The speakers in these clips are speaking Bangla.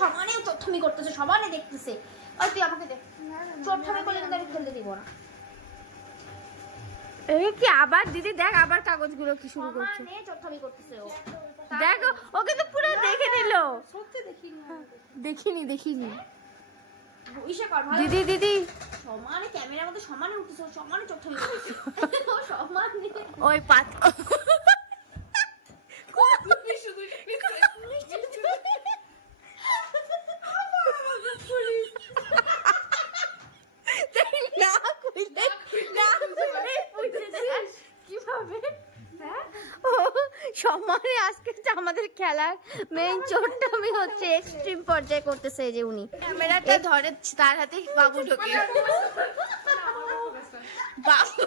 সমানে চোট্টামি করতেছে, সমানে দেখতেছে। ওই তুই আমাকে দেখ, চোট্টামি করলে কিন্তু আমি খেলতে দিব না। এই কি আবার দিদি দেখ আবার কাগজগুলো কি শুরু করছে, সমানে চোট্টামি করতেছে ও। দেখো ও কিন্তু পুরো দেখে নিল। সত্যি দেখিনি ইসে কর দিদি দিদি সমানে ক্যামেরার মধ্যে সমানে উঠতেছে, সমানে চোট্টামি করতেছে ও সমানে। ওই পাত সমানে আজকে আমাদের খেলার মেইন চোটটামি হচ্ছে এক্সট্রিম পর্যায়ে করতেছে। এই যে উনি ক্যামেরাটা ধরে তার হাতে বাবু ঢোকে। বাবু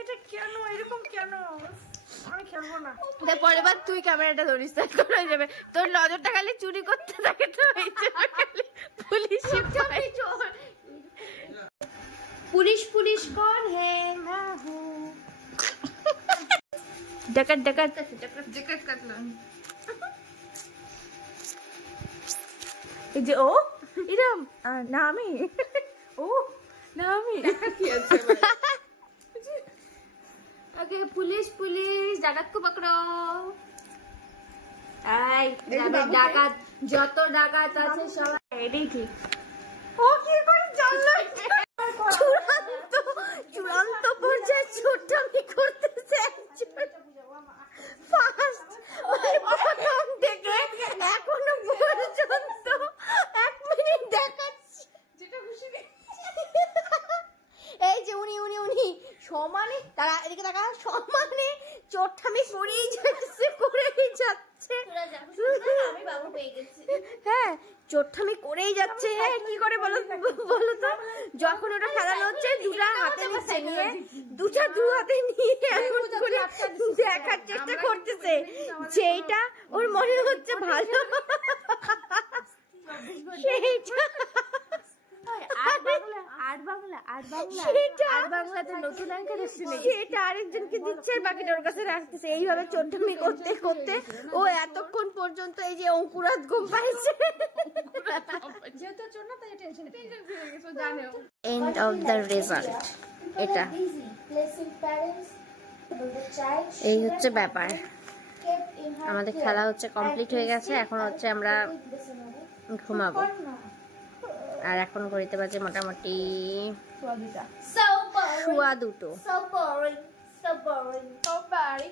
এটা কেন এরকম কেন? আমি খেলবো না। পরের বার তুই ক্যামেরাটা ধরিস, তাই হয়ে যাবে। তোর নজরটা খালি চুরি করতে থাকে তো এই জন্য খালি পুলিশ পুলিশ পুলিশ কর হে মা হু। ডাকাত ডাকাত জ্যাকেট কাটলাম। এই যে ও ইরাম না আমি ও না আমি কি আছে ওকে পুলিশ পুলিশ ডাকাত কো পকড়ো। এই ডাকাত যত ডাকাত আছে সবাই এটাই ঠিক। ও কি করে জানলো? চূড়ান্ত পর্যায়ে ছোট্টামি করতেছে ফার্স্ট প্রথম থেকে এখনো পর্যন্ত 1 মিনিট দেখাচ্ছি যেটা খুশি। এই যে উনি সমানে তারা এদিকে দেখা সমানে চোট্টামি করেই যাচ্ছে আমি বাবু পেয়ে গেছি। হ্যাঁ চোট্টামি করেই যাচ্ছে। হ্যাঁ কি করে বলো তো, যখন ওটা খেলানো হচ্ছে দুটা হাতে নিচ্ছে নিয়ে দু হাতে নিয়ে এমন করে দেখার চেষ্টা করতেছে যেটা ওর মনে হচ্ছে ভালো সেইটা। আরেকজনকে দিচ্ছে বাকিটা ওর কাছে রাখতেছে। এইভাবে চোট্টামি করতে করতে ও এতক্ষণ পর্যন্ত এই যে অঙ্কুরাত ঘুম পাইছে। এন্ড অফ দ্য রেজাল্ট এটা এই হচ্ছে ব্যাপার। আমাদের খেলা হচ্ছে কমপ্লিট হয়ে গেছে, এখন হচ্ছে আমরা ঘুমাবো। আর এখন ঘড়িতে বাজে মোটামুটি 2:15।